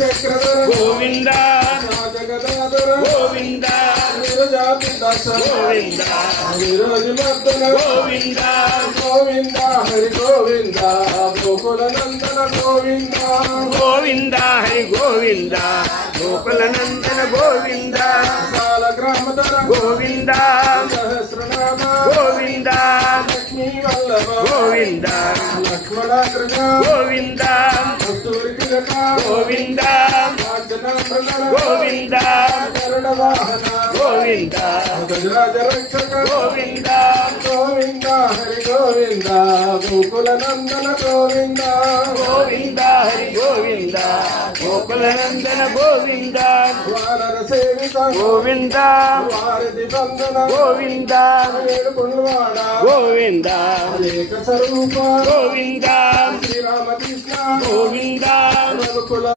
చక్రధర గోవింద జగదాధర గోవింద విరజాతి దశ గోవింద విరోజి మర్దన గోవింద గోవింద హరి గోవింద గోకుల నందన గోవింద గోవింద హరి గోవింద గోకుల నందన గోవింద సాల గ్రామధర గోవింద సహస్రనామ గోవింద లక్ష్మీ వల్లభ గోవింద లక్ష్మణాగ్రజ గోవింద కస్తూరి తిలక గోవింద రాజనాభర గోవింద గరుడ వాహన గోవింద గజరాజ రక్షక గోవింద గోవింద హరి గోవింద గోకుల నందన గోవింద గోవింద హరి గోవింద గోకుల నందన గోవింద వానర సేవిత గోవింద వారధి బంధన గోవింద వేడుకొండవాడ గోవింద ఏక స్వరూప గోవింద శ్రీరామకృష్ణ గోవింద రఘుకుల